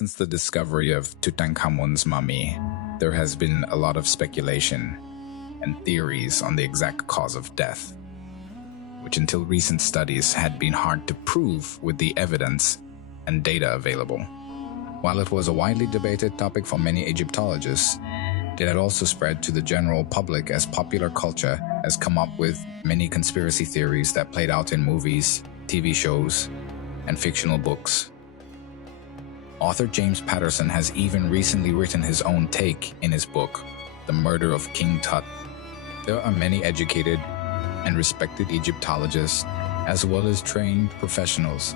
Since the discovery of Tutankhamun's mummy, there has been a lot of speculation and theories on the exact cause of death, which until recent studies had been hard to prove with the evidence and data available. While it was a widely debated topic for many Egyptologists, it had also spread to the general public as popular culture has come up with many conspiracy theories that played out in movies, TV shows, and fictional books. Author James Patterson has even recently written his own take in his book, The Murder of King Tut. There are many educated and respected Egyptologists, as well as trained professionals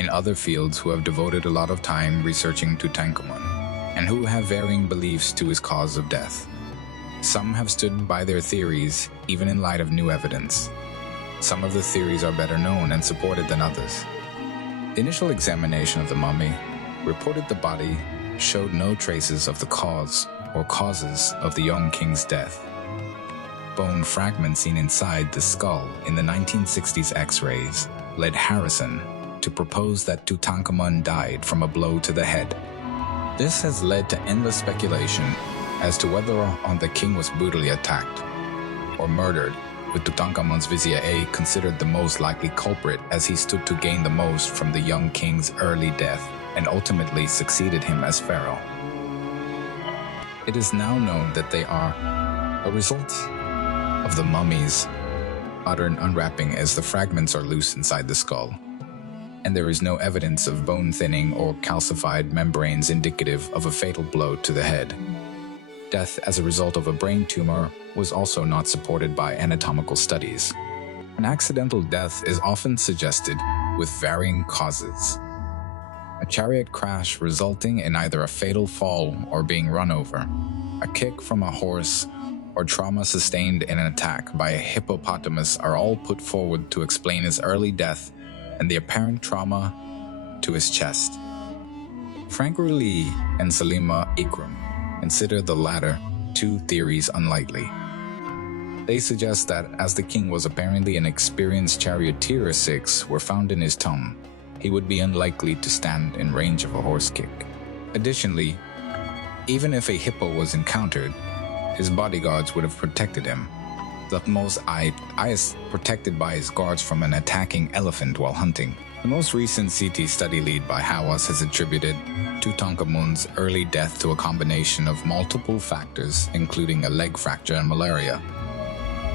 in other fields who have devoted a lot of time researching Tutankhamun, and who have varying beliefs to his cause of death. Some have stood by their theories, even in light of new evidence. Some of the theories are better known and supported than others. The initial examination of the mummy reported the body showed no traces of the cause or causes of the young king's death. Bone fragments seen inside the skull in the 1960s X-rays led Harrison to propose that Tutankhamun died from a blow to the head. This has led to endless speculation as to whether or not the king was brutally attacked or murdered, with Tutankhamun's Vizier A considered the most likely culprit as he stood to gain the most from the young king's early death and ultimately succeeded him as pharaoh. It is now known that they are a result of the mummy's utter unwrapping, as the fragments are loose inside the skull, and there is no evidence of bone thinning or calcified membranes indicative of a fatal blow to the head. Death as a result of a brain tumor was also not supported by anatomical studies. An accidental death is often suggested with varying causes. A chariot crash resulting in either a fatal fall or being run over, a kick from a horse, or trauma sustained in an attack by a hippopotamus are all put forward to explain his early death and the apparent trauma to his chest. Frank Roulis and Salima Ikram consider the latter two theories unlikely. They suggest that as the king was apparently an experienced charioteer, 6 were found in his tomb, he would be unlikely to stand in range of a horse kick. Additionally, even if a hippo was encountered, his bodyguards would have protected him. Thutmose I is protected by his guards from an attacking elephant while hunting. The most recent CT study lead by Hawass has attributed Tutankhamun's early death to a combination of multiple factors, including a leg fracture and malaria.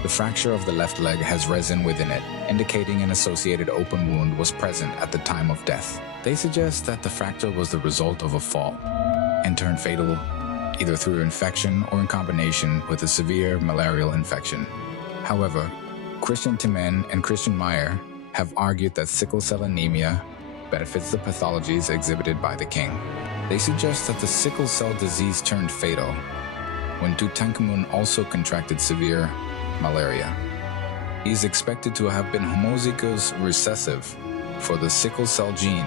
The fracture of the left leg has resin within it, indicating an associated open wound was present at the time of death. They suggest that the fracture was the result of a fall and turned fatal either through infection or in combination with a severe malarial infection. However, Christian Timen and Christian Meyer have argued that sickle cell anemia benefits the pathologies exhibited by the king. They suggest that the sickle cell disease turned fatal when Tutankhamun also contracted severe malaria. He is expected to have been homozygous recessive for the sickle cell gene,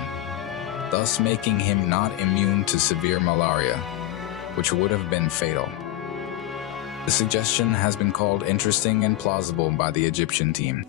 thus making him not immune to severe malaria, which would have been fatal. The suggestion has been called interesting and plausible by the Egyptian team.